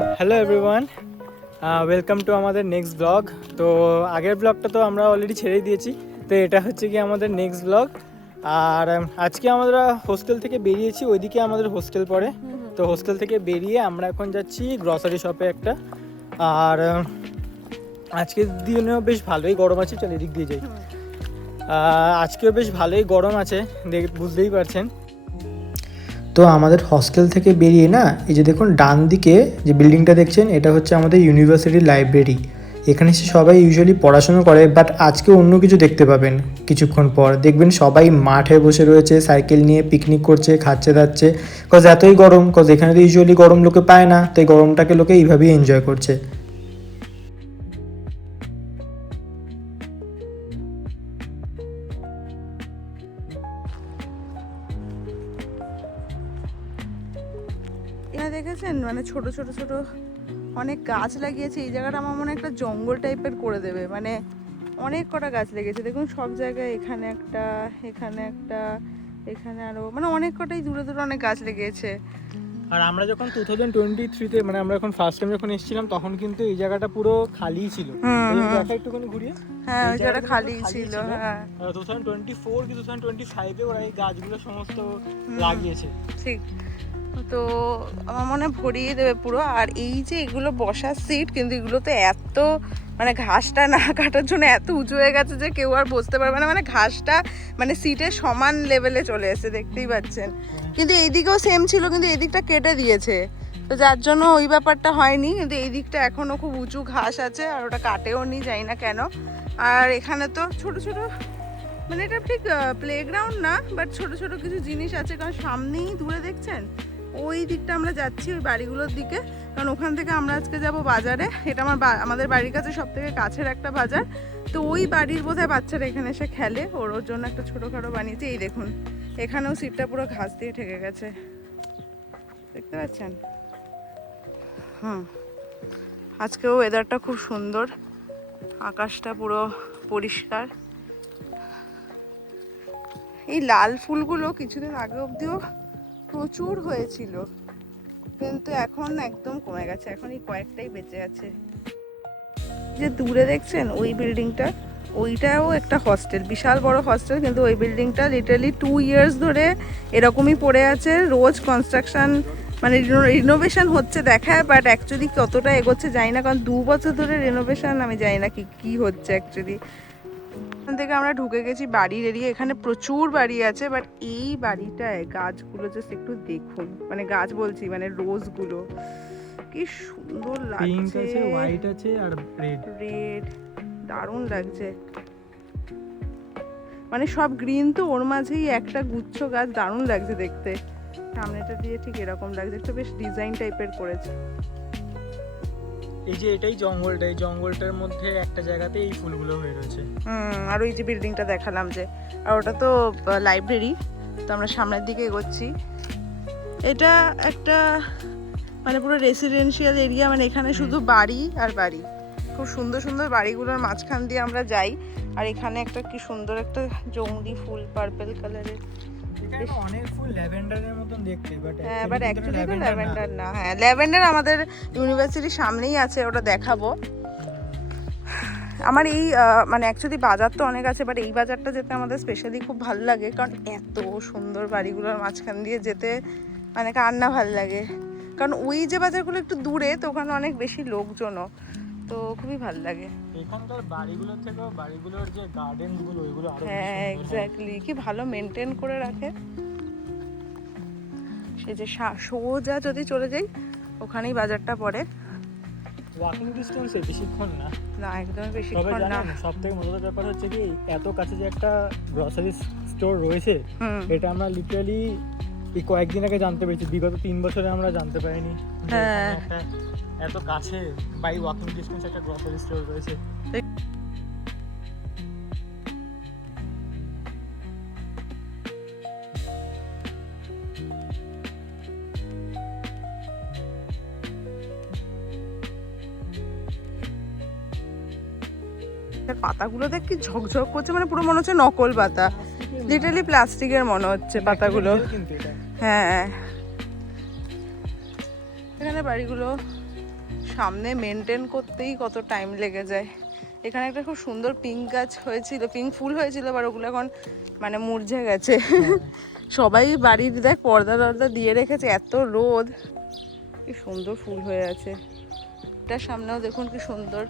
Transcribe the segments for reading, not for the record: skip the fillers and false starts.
Hello everyone, welcome to আমাদের next blog. তো আগের ব্লগটা তো আমরা অলরেডি ছেড়েই দিয়েছি, তো এটা হচ্ছে কি আমাদের নেক্সট ব্লগ। আর আজকে আমরা হোস্টেল থেকে বেরিয়েছি, ওইদিকে আমাদের হোস্টেল পড়ে। তো হোস্টেল থেকে বেরিয়ে আমরা এখন যাচ্ছি গ্রসারি শপে একটা। আর আজকের দিনেও বেশ ভালোই গরম আছে, চল এদিক দিয়ে যাই। আজকেও বেশ ভালোই গরম আছে, বুঝতেই পারছেন। তো আমাদের হস্টেল থেকে বেরিয়ে না, এই যে দেখুন ডান দিকে যে বিল্ডিংটা দেখছেন, এটা হচ্ছে আমাদের ইউনিভার্সিটি লাইব্রেরি। এখানে এসে সবাই ইউজুয়ালি পড়াশোনা করে, বাট আজকে অন্য কিছু দেখতে পাবেন। কিছুক্ষণ পর দেখবেন সবাই মাঠে বসে রয়েছে, সাইকেল নিয়ে পিকনিক করছে, খাচ্ছে দাচ্ছে। কজ এতই গরম, কজ এখানে তো ইউজুয়ালি গরম লোকে পায় না, তো এই গরমটাকে লোকে এইভাবেই এনজয় করছে। এখানে দেখেছেন মানে ছোট ছোট ছোট অনেক গাছ লাগিয়েছে। এই জায়গাটা আমার মনে হয় একটা জঙ্গল টাইপের করে দেবে, মানে অনেক কটা গাছ লেগেছে দেখুন সব জায়গায়। এখানে একটা, এখানে একটা, এখানে আরো, মানে অনেক কটাই দূরে দূরে অনেক গাছ লেগেছে। আর আমরা যখন 2023-তে মানে আমরা যখন ফার্স্ট টাইম যখন এসেছিলাম, তখন কিন্তু এই জায়গাটা পুরো খালি ছিল। দেখা একটুখানি ঘুরিয়ে, হ্যাঁ ওই জায়গাটা খালি ছিল। হ্যাঁ 2024 কি 2025-এ ওরা এই গাছগুলো সমস্ত লাগিয়েছে। ঠিক, তো আমার মনে হয় ভরিয়ে দেবে পুরো। আর এই যে এগুলো বসার সিট, কিন্তু এগুলো তো এত মানে ঘাসটা না কাটার জন্য এত উঁচু হয়ে গেছে যে কেউ আর বসতে পারবে না, মানে ঘাসটা মানে সিটের সমান লেভেলে চলে এসেছে, দেখতেই পাচ্ছেন। কিন্তু এইদিকেও সেম ছিল, কিন্তু এদিকটা কেটে দিয়েছে, তো যার জন্য ওই ব্যাপারটা হয়নি। কিন্তু এই দিকটা এখনো খুব উঁচু ঘাস আছে, আর ওটা কাটেও নি, জানি না কেন। আর এখানে তো ছোট ছোট, মানে এটা ঠিক প্লেগ্রাউন্ড না, বাট ছোট ছোট কিছু জিনিস আছে। কারণ সামনেই দূরে দেখছেন ওই দিকটা আমরা যাচ্ছি, ওই বাড়িগুলোর দিকে। কারণ ওখান থেকে আমরা আজকে যাব বাজারে। এটা আমাদের বাড়ির কাছে সব থেকে কাছের একটা বাজার। তো ওই বাড়ির বোধহয় বাচ্চারা এখানে এসে খেলে, ওর জন্য একটা ছোটোখাটো বানিয়েছি। এই দেখুন এখানেও সিটটা পুরো ঘাস দিয়ে ঠেকে গেছে, দেখতে পাচ্ছেন। আজকেও ওয়েদারটা খুব সুন্দর, আকাশটা পুরো পরিষ্কার। এই লাল ফুলগুলো কিছুদিন আগে অবধিও প্রচুর হয়েছিল, কিন্তু এখন একদম কমে গেছে, এখন এই কয়েকটাই বেঁচে আছে। যে দূরে দেখছেন ওই বিল্ডিংটা, ওইটাও একটা হস্টেল, বিশাল বড় হস্টেল। কিন্তু ওই বিল্ডিংটা লিটারালি 2 ইয়ার্স ধরে এরকমই পড়ে আছে। রোজ কনস্ট্রাকশন মানে রিনোভেশন হচ্ছে দেখায়, বাট অ্যাকচুয়ালি কতটা এগোচ্ছে জানি না। কারণ 2 বছর ধরে রিনোভেশন, আমি জানি না কি হচ্ছে অ্যাকচুয়ালি। এখান থেকে আমরা ঢুকে গেছি বাড়ির এরিয়া। এখানে প্রচুর বাড়ি আছে, বাট এই বাড়িটায় গাছগুলো জাস্ট একটু দেখুন, মানে গাছ বলছি মানে রোজগুলো কি সুন্দর লাগছে। পিঙ্ক আছে, হোয়াইট আছে আর রেড, দারুণ লাগছে। মানে সব গ্রিন, তো ওর মাঝেই একটা গুচ্ছ গাছ, দারুণ লাগছে দেখতে। সামনেটা দিয়ে ঠিক এরকম লাগছে, একটু বেশ ডিজাইন টাইপের করেছে। এই যে এটাই জঙ্গলটা, এই জঙ্গলটার মধ্যে একটা জায়গাতে এই ফুলগুলো হয়ে রয়েছে। আর ওই যে বিল্ডিংটা দেখালাম যে, আর ওটা তো লাইব্রেরি। তো আমরা সামনের দিকে এগোচ্ছি। এটা একটা মানে পুরো রেসিডেন্সিয়াল এরিয়া, মানে এখানে শুধু বাড়ি আর বাড়ি। খুব সুন্দর সুন্দর বাড়িগুলোর মাঝখান দিয়ে আমরা যাই। আর এখানে একটা কি সুন্দর একটা জংলি ফুল, পার্পল কালারের। অনেক ফুল ল্যাভেন্ডারের মতন দেখতে, হ্যাঁ বাট অ্যাকচুয়ালি তো ল্যাভেন্ডার না। হ্যাঁ ল্যাভেন্ডার আমাদের ইউনিভার্সিটির সামনেই আছে, ওটা দেখাবো। আমার এই মানে অ্যাকচুয়ালি বাজার তো অনেক আছে, বাট এই বাজারটা যেতে আমাদের স্পেশালি খুব ভালো লাগে। কারণ এত সুন্দর বাড়িগুলোর মাঝখান দিয়ে যেতে মানে কার না ভালো লাগে। কারণ ওই যে বাজারগুলো একটু দূরে, তো ওখানে অনেক বেশি লোকজনও, তো খুবই ভালো লাগে। এখানকার বাড়িগুলোর থেকে বাড়িগুলোর যে গার্ডেনগুলো, ওইগুলো আরো হ্যাঁ এক্স্যাক্টলি, কি ভালো মেনটেন করে রাখে। সে যে সোজা যদি চলে যাই, ওখানেই বাজারটা পড়ে। ওয়াকিং ডিস্টেন্সে, বেশিক্ষণ না। না একদমই বেশিক্ষণ না। সব থেকে মজার ব্যাপার হচ্ছে কি, এত কাছে যে একটা গ্রসারি স্টোর রয়েছে, এটা আমরা লিটারালি এই কয়েকদিন আগে জানতে পেরেছি। বিগত 3 বছরে আমরা জানতে পারিনি এত কাছে বাই ওয়াকিং ডিস্টেন্স একটা গ্রসারি স্টোর রয়েছে। পাতাগুলো দেখ কি ঝকঝক করছে, মানে পুরো মনে হচ্ছে নকল পাতা, লিটারালি প্লাস্টিকের মনে হচ্ছে পাতাগুলো। হ্যাঁ এখানে বাড়িগুলো সামনে মেনটেন করতেই কত টাইম লেগে যায়। এখানে একটা খুব সুন্দর পিঙ্ক গাছ হয়েছিল, পিঙ্ক ফুল হয়েছিল, এবার ওগুলো এখন মানে মুরঝে গেছে। সবাই বাড়ির দেখ পর্দা টর্দা দিয়ে রেখেছে, এত রোদ, কি সুন্দর ফুল হয়ে আছে। এটার সামনেও দেখুন কি সুন্দর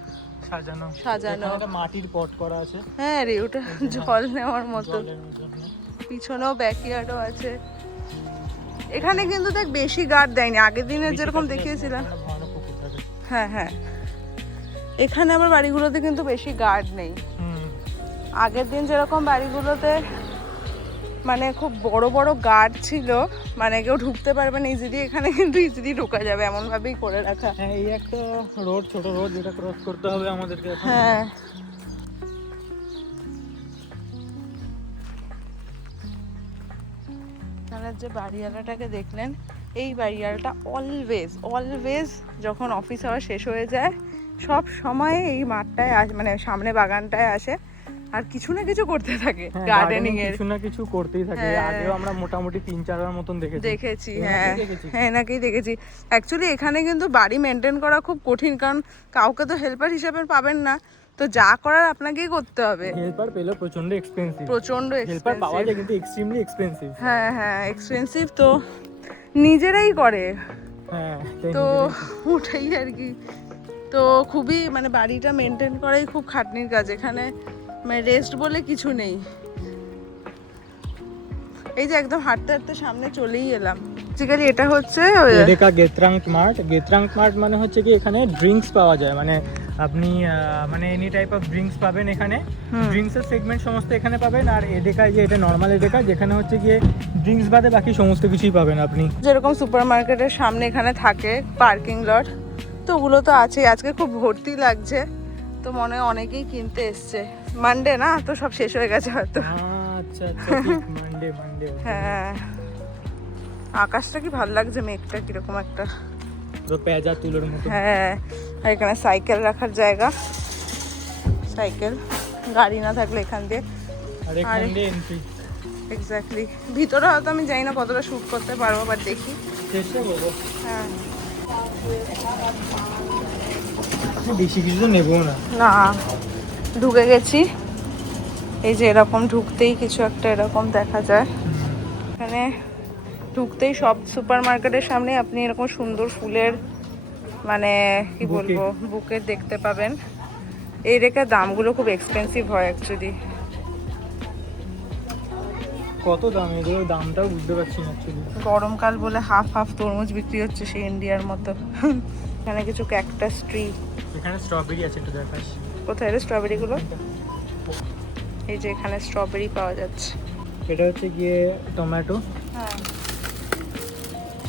সাজানো সাজানো। এখানে একটা মাটির পট করা আছে। হ্যাঁ রে, ওটা জল নেওয়ার মতো। জলের জন্য। পিছনেও ব্যাকইয়ার্ডও আছে। এখানে কিন্তু দেখ বেশি গার্ড দেয়নি, আগের দিনে যেরকম দেখিয়েছিলাম। ভয়ানক পুকুর থাকে। হ্যাঁ হ্যাঁ, এখানে আবার বাড়িগুলোতে কিন্তু বেশি গার্ড নেই। আগের দিন যেরকম বাড়িগুলোতে মানে খুব বড় বড় গার্ড ছিল, মানে কেউ ঢুকতে পারবে না ইজিলি, এখানে কিন্তু ইজিলি ঢোকা যাবে এমন ভাবেই করে রাখা। হ্যাঁ, এই একটা রোড, ছোট রোড, যেটা ক্রস করতে হবে আমাদেরকে এখন। হ্যাঁ, আপনার যে বাড়িওয়ালাটাকে দেখলেন, এই বাড়িওয়ালাটা অলওয়েজ অলওয়েজ যখন অফিস আওয়ার শেষ হয়ে যায় সব সময় এই মাঠটায় আসে, মানে সামনে বাগানটায় আসে আর কিছু না কিছু করতে থাকে গার্ডেনিং এর। কিছু না কিছু করতেই থাকে। আগেও আমরা মোটামুটি 3-4 বার মতন দেখেছি। হ্যাঁ হ্যাঁ, এনাকেই দেখেছি। অ্যাকচুয়ালি এখানে কিন্তু বাড়ি মেনটেন করা খুব কঠিন, কারণ কাউকে তো হেল্পার হিসেবে পাবেন না, তো যা করার আপনাকেই করতে হবে। হেল্পার পেলে প্রচন্ড এক্সপেন্সিভ। হেল্পার পাওয়া যায় কিন্তু এক্সট্রিমলি এক্সপেন্সিভ। হ্যাঁ হ্যাঁ, এক্সপেন্সিভ, তো নিজেরাই করে। হ্যাঁ, তো ওটাই আর কি। তো খুবই মানে বাড়িটা মেনটেন করাই খুব খাটনির কাজ, এখানে মানে রেস্ট বলে কিছু নেই। এই যে একদম হাঁটতে হাঁটতে সামনে চলেই এলাম। বেসিক্যালি এটা হচ্ছে এডেকা গেত্রাঙ্ক মার্ট। গেত্রাঙ্ক মার্ট মানে হচ্ছে কি এখানে ড্রিঙ্কস পাওয়া যায়, মানে আপনি মানে এনি টাইপ অফ ড্রিঙ্কস পাবেন এখানে। ড্রিঙ্কসের সেগমেন্ট সমস্ত এখানে পাবেন। আর এডেকা, যে এটা নর্মাল এডেকা, যেখানে হচ্ছে গিয়ে ড্রিঙ্কস বাদে বাকি সমস্ত কিছুই পাবেন আপনি। যেরকম সুপার মার্কেটের সামনে এখানে থাকে পার্কিং লট, তো ওগুলো তো আছে। আজকে খুব ভর্তি লাগছে, তো মনে হয় অনেকেই কিনতে এসছে। মানডে না, তো সব শেষ হয়ে গেছে হয়তো। আচ্ছা আচ্ছা, মানডে। হ্যাঁ, আকাশটা কি ভালো লাগছে, মেঘটা কিরকম একটা তো পেঁজা তুলোর মতো। হ্যাঁ, আর এখানে সাইকেল রাখার জায়গা, সাইকেল গাড়ি না থাকলে এখান দিয়ে। আর এখান দিয়ে এন্ট্রি। এক্স্যাক্টলি। ভিতরে হয়তো আমি জানি না কতটা শুট করতে পারবো, বাট দেখি চেষ্টা করবো। হ্যাঁ, বেশি কিছু তো নেবো না। না ঢুকে গেছি। এই যে এরকম ঢুকতেই কিছু একটা এরকম দেখা যায়। এখানে ঢুকতেই সব সুপার মার্কেটের সামনে আপনি এরকম সুন্দর ফুলের মানে কি বলবো বুকে দেখতে পাবেন। এই রেখে দামগুলো খুব এক্সপেন্সিভ হয় অ্যাকচুয়ালি। কত দাম এগুলোর, দামটাও বুঝতে পারছি না অ্যাকচুয়ালি। গরমকাল বলে হাফ হাফ তরমুজ বিক্রি হচ্ছে সেই ইন্ডিয়ার মতো। এখানে কিছু ক্যাকটাস ট্রি। এখানে স্ট্রবেরি আছে, একটু দেখাস। কোথায় রে স্ট্রবেরিগুলো? এই যে এখানে স্ট্রবেরি পাওয়া যাচ্ছে। এটা হচ্ছে গিয়ে টমেটো। হ্যাঁ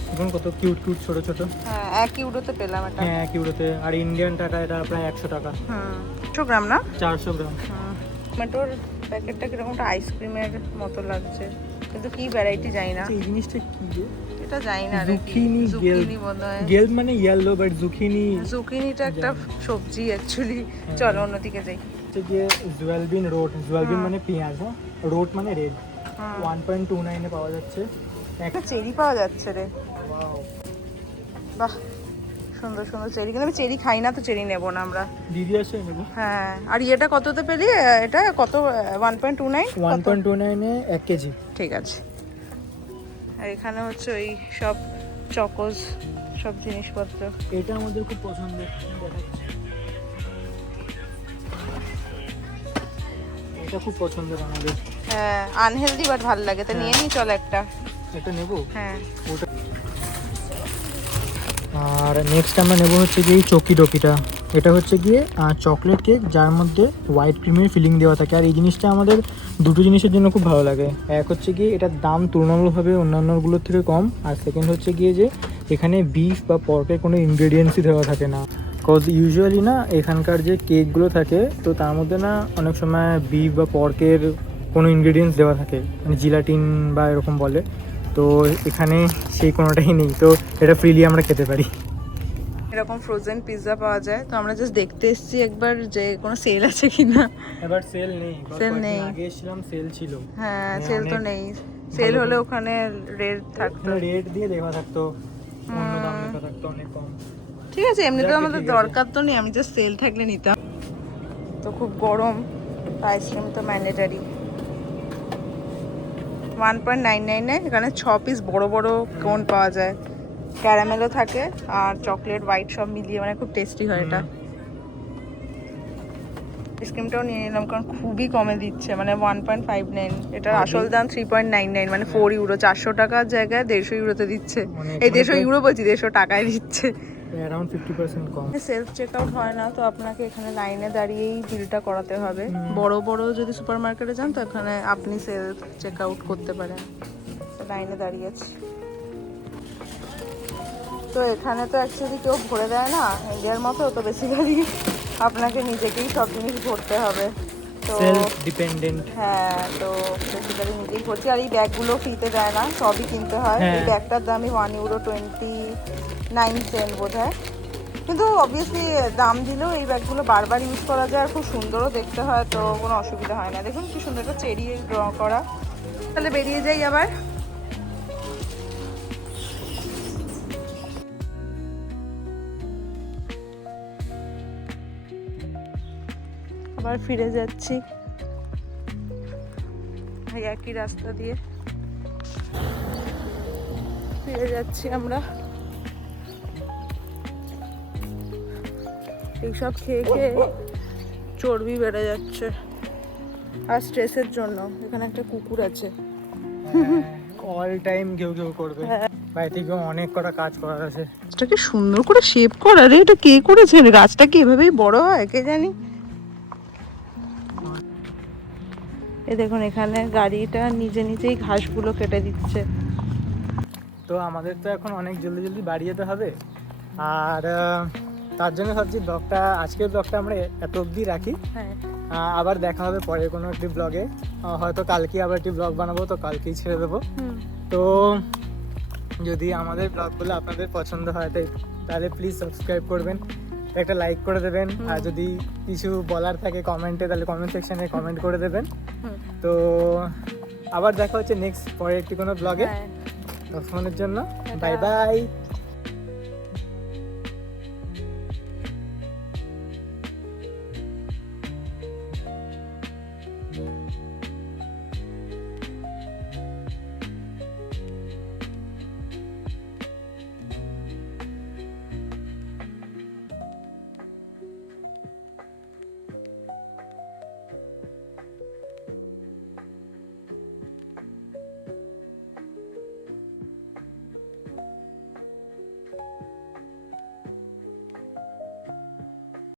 দেখুন কত কিউট কিউট ছোট ছোট। হ্যাঁ, 1 ইউরোতে পেলাম এটা। হ্যাঁ, কিউটোতে। আর ইন্ডিয়ান টাকা এটা প্রায় 100 টাকা। 100 গ্রাম না? 400 গ্রাম। টমেটোর প্যাকেটটা কিরকম একটা আইসক্রিমের মতো লাগছে, কিন্তু কি ভ্যারাইটি জানি না। এই জিনিসটা কি যে? এটা জানি না রে, জুকিনি জুকিনি মনে হয়। গেল মানে ইয়েলো, বাট জুকিনি। জুকিনিটা একটা সবজি অ্যাকচুয়ালি। চলো অন্যদিকে যাই। হচ্ছে গিয়ে জুয়েলবিন রোড। জুয়েলবিন মানে পেঁয়াজ, হ্যাঁ, রোড মানে রেড। 1.29 এ পাওয়া যাচ্ছে। একটা চেরি পাওয়া যাচ্ছে রে। ওয়াও, বাহ, সুন্দর সুন্দর চেরি। কিন্তু আমি চেরি খাই না, তো চেরি নেবো না আমরা। দিদি আসে নেবো। হ্যাঁ, আর এটা কততে পেলি? এটা কত? 1.29? 1.29 এ 1 কেজি। ঠিক আছে। আর এখানে হচ্ছে ওই সব চকোজ, সব জিনিসপত্র। এটা আমাদের খুব পছন্দের, দেখাচ্ছি। এটা খুব পছন্দের আমাদের। হ্যাঁ, আনহেলদি বাট ভালো লাগে, তো নিয়ে নিই চল একটা। এটা নেবো। হ্যাঁ, ওটা। আর নেক্সট আমরা নেবো হচ্ছে গিয়ে এই চকি ডকিটা। এটা হচ্ছে গিয়ে চকলেট কেক, যার মধ্যে হোয়াইট ক্রিমের ফিলিং দেওয়া থাকে। আর এই জিনিসটা আমাদের দুটো জিনিসের জন্য খুব ভালো লাগে। এক হচ্ছে গিয়ে এটার দাম তুলনামূলকভাবে অন্যান্যগুলোর থেকে কম। আর সেকেন্ড হচ্ছে গিয়ে যে এখানে বিফ বা পর্কের কোনো ইনগ্রেডিয়েন্টসই দেওয়া থাকে না। বিকজ ইউজুয়ালি না এখানকার যে কেকগুলো থাকে, তো তার মধ্যে না অনেক সময় বিফ বা পর্কের কোনো ইনগ্রেডিয়েন্টস দেওয়া থাকে, মানে জিলাটিন বা এরকম বলে। তো এখানে সেই কোনোটাই নেই, তো এটা ফ্রিলি আমরা খেতে পারি। এরকম ফ্রোজেন পিৎজা পাওয়া যায়, তো আমরা জাস্ট দেখতে এসেছি একবার যে কোনো সেল আছে কিনা। এবার সেল নেই, সেল নেই। আগে এসেছিলাম সেল ছিল। হ্যাঁ, সেল তো নেই। সেল হলে ওখানে রেট থাকতো, রেট দিয়ে দেওয়া থাকতো, অন্য দাম লেখা থাকতো অনেক কম। ঠিক আছে, এমনিতে যাকে আমাদের ঠিক আছে। দরকার তো নেই, আমি জাস্ট সেল থাকলে নিতাম। তো খুব গরম, আইসক্রিম তো ম্যান্ডেটারি। 1.999 এখানে 6 পিস বড় বড় কোন পাওয়া যায়, ক্যারামেলও থাকে আর চকলেট হোয়াইট সব মিলিয়ে, মানে খুব টেস্টি হয় এটা। আইসক্রিমটাও নিয়ে নিলাম কারণ খুবই কমে দিচ্ছে, মানে 1.59, এটার আসল দাম 3.99, মানে 4 ইউরো। 400 টাকার জায়গায় 150 ইউরোতে দিচ্ছে। এই 150 ইউরো বলছি, 150 টাকায় দিচ্ছে। অ্যারাউন্ড 50% কম। সেলফ চেক আউট হয় না, তো আপনাকে এখানে লাইনে দাঁড়িয়েই বিলটা করাতে হবে। বড় বড় যদি সুপার মার্কেটে যান তো এখানে আপনি সেলফ চেক আউট করতে পারেন। লাইনে দাঁড়িয়েছি তো এখানে তো অ্যাকচুয়ালি কেউ ভরে দেয় না ইন্ডিয়ার মতো, তো বেসিক্যালি আপনাকে নিজেকেই সব জিনিস ভরতে হবে। তো সেলফ ডিপেন্ডেন্ট। হ্যাঁ, তো বেসিক্যালি নিজেই ভরছি। আর এই ব্যাগগুলো ফ্রিতে দেয় না, সবই কিনতে হয়। এই হ্যাঁ। ব্যাগটার দামই 1 ইউরো 29 সেন্ট বোধ হয়, কিন্তু অবভিয়াসলি দাম দিলেও এই ব্যাগগুলো বারবার ইউজ করা যায় আর খুব সুন্দরও দেখতে হয়, তো কোনো অসুবিধা হয় না। দেখুন কি সুন্দর একটা চেরি ড্র করা। তাহলে বেরিয়ে যাই আবার। আবার ফিরে যাচ্ছি এই একই রাস্তা দিয়ে ফিরে যাচ্ছি আমরা। এইসব খেয়ে খেয়ে চর্বি বেড়ে যাচ্ছে আর স্ট্রেসের জন্য। এখানে একটা কুকুর আছে, অল টাইম কেউ কেউ করবে। বাড়ি থেকেও অনেক কটা কাজ করার আছে। গাছটাকে সুন্দর করে শেপ করা রে, এটা কে করেছে? গাছটা কি এভাবেই বড় হয় কে জানি। এই দেখুন এখানে গাড়িটা নিজে নিজেই ঘাসগুলো কেটে দিচ্ছে। তো আমাদের তো এখন অনেক জলদি জলদি বাড়ি যেতে হবে, আর তার জন্য ভাবছি আজকের ব্লগটা আমরা এত অবধি রাখি। হ্যাঁ, আবার দেখা হবে পরে কোনো একটি ব্লগে, হয়তো কালকে আবার একটি ব্লগ বানাবো, তো কালকেই ছেড়ে দেবো। তো যদি আমাদের ব্লগগুলো আপনাদের পছন্দ হয় তাহলে প্লিজ সাবস্ক্রাইব করবেন, একটা লাইক করে দেবেন, আর যদি কিছু বলার থাকে কমেন্টে তাহলে কমেন্ট সেকশনে কমেন্ট করে দেবেন। তো আবার দেখা হচ্ছে নেক্সট পরে একটি কোনো ব্লগে। ততক্ষণের জন্য বাই বাই।